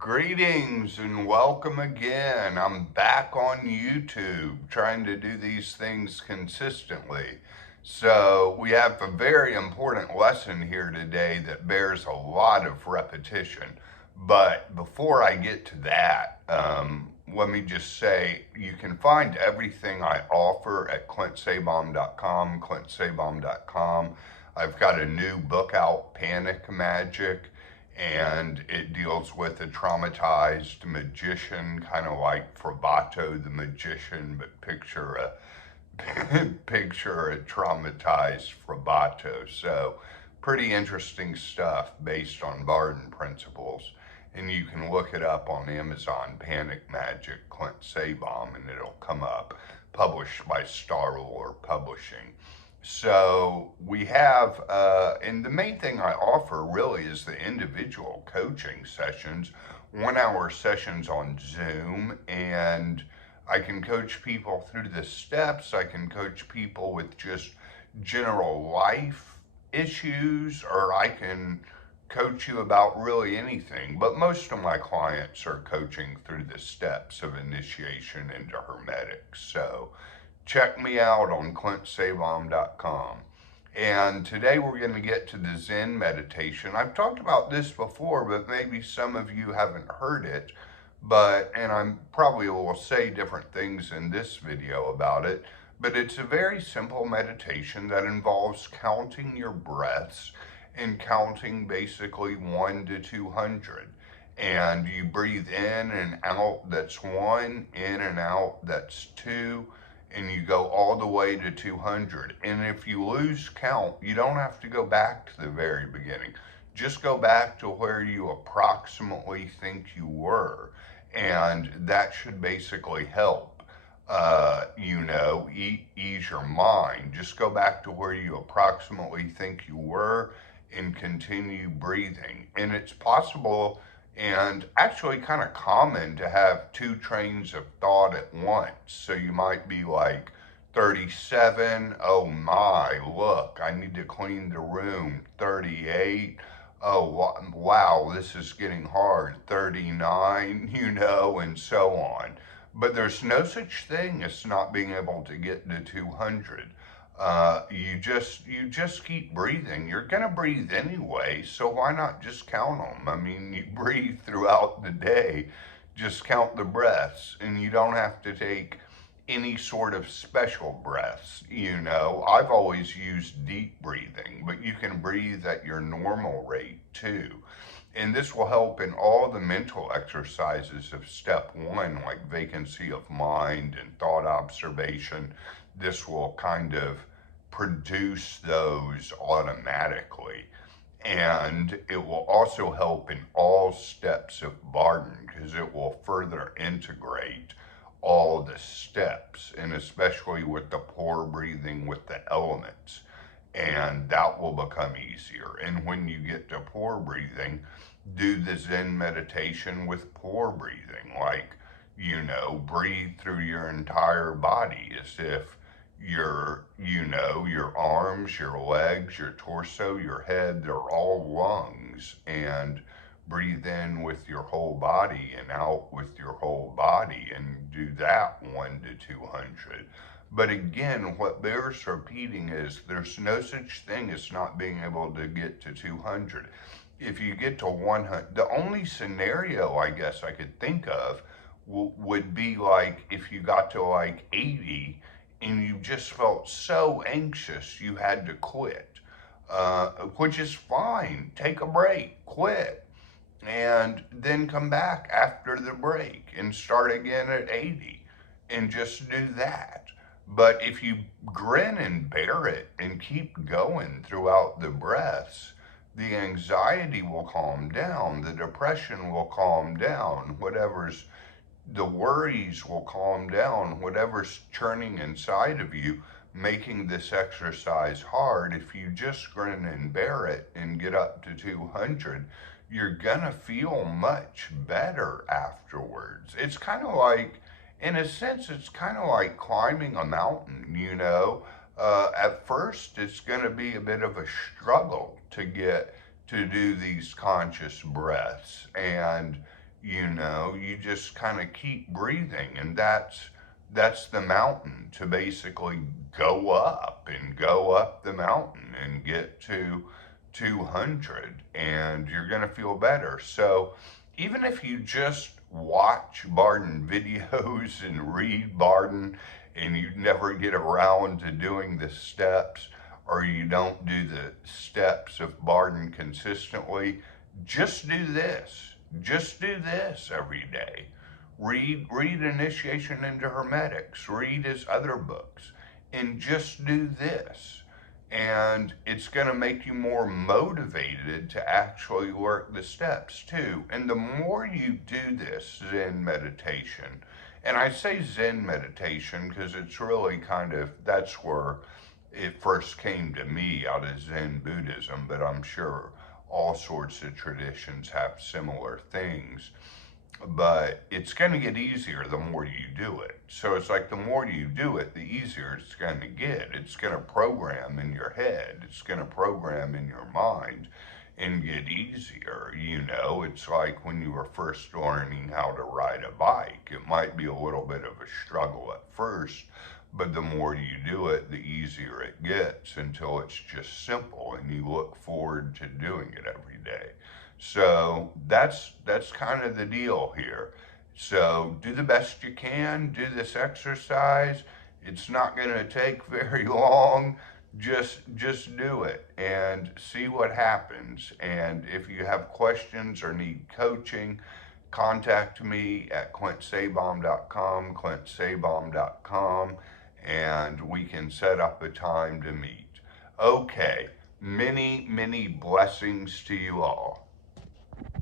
Greetings and welcome again. I'm back on YouTube trying to do these things consistently. So, we have a very important lesson here today that bears a lot of repetition. But before I get to that, let me just say you can find everything I offer at clintsabom.com, clintsabom.com. I've got a new book out, Panic Magic, and it deals with a traumatized magician, kind of like Frabato the magician, but picture a picture a traumatized Frabato. So pretty interesting stuff based on Barden principles. And you can look it up on Amazon, Panic Magic, Clint Sabom, and it'll come up, published by Star Lore Publishing. So we have, and the main thing I offer really is the individual coaching sessions, 1 hour sessions on Zoom, and I can coach people through the steps. I can coach people with just general life issues, or I can coach you about really anything. But most of my clients are coaching through the steps of initiation into Hermetics. So check me out on clintsabom.com. And today we're going to get to the Zen meditation. I've talked about this before, but maybe some of you haven't heard it. And I probably will say different things in this video about it. But it's a very simple meditation that involves counting your breaths and counting basically 1 to 200. And you breathe in and out, that's 1, in and out, that's 2, and you go all the way to 200. And if you lose count, you don't have to go back to the very beginning. Just go back to where you approximately think you were. And that should basically help, ease your mind. Just go back to where you approximately think you were and continue breathing. And it's possible and actually kind of common to have two trains of thought at once. So you might be like 37, oh my, look, I need to clean the room. 38, oh wow, this is getting hard. 39, and so on. But there's no such thing as not being able to get to 200. You just keep breathing. You're gonna breathe anyway, so why not just count them? I mean, you breathe throughout the day. Just count the breaths, and you don't have to take any sort of special breaths. I've always used deep breathing, but you can breathe at your normal rate too. And this will help in all the mental exercises of step 1, like vacancy of mind and thought observation. This will kind of produce those automatically. And it will also help in all steps of Barden because it will further integrate all the steps, and especially with the pore breathing with the elements. And that will become easier. And when you get to pore breathing, do the Zen meditation with pore breathing, like, breathe through your entire body as if your arms, your legs, your torso, your head, they're all lungs, and breathe in with your whole body and out with your whole body, and do that 1 to 200. But again, what bears repeating is there's no such thing as not being able to get to 200. If you get to 100, the only scenario I guess I could think of would be like if you got to like 80 and you just felt so anxious you had to quit, which is fine. Take a break, quit, and then come back after the break and start again at 80 and just do that. But if you grin and bear it and keep going throughout the breaths, the anxiety will calm down, the depression will calm down, the worries will calm down, whatever's churning inside of you, making this exercise hard. If you just grin and bear it and get up to 200, you're gonna feel much better afterwards. It's kind of like, in a sense, it's kind of like climbing a mountain, At first, it's gonna be a bit of a struggle to get to do these conscious breaths. And You just kind of keep breathing, and that's the mountain, to basically go up and go up the mountain and get to 200, and you're going to feel better. So even if you just watch Barden videos and read Barden and you never get around to doing the steps, or you don't do the steps of Barden consistently, just do this. Just do this every day. Read Initiation into Hermetics. Read his other books. And just do this. And it's going to make you more motivated to actually work the steps too. And the more you do this Zen meditation, and I say Zen meditation because it's really kind of, that's where it first came to me, out of Zen Buddhism, but I'm sure all sorts of traditions have similar things. But it's going to get easier the more you do it. So it's like the more you do it, the easier it's going to get. It's going to program in your head, it's going to program in your mind and get easier. It's like when you were first learning how to ride a bike. It might be a little bit of a struggle at first, but the more you do it, the easier it gets, until it's just simple and you look forward to doing it every day. So that's kind of the deal here. So do the best you can, do this exercise. It's not going to take very long. Just do it and see what happens. And if you have questions or need coaching, contact me at clintsabaum.com, clintsabaum.com, and we can set up a time to meet. Okay, many blessings to you all.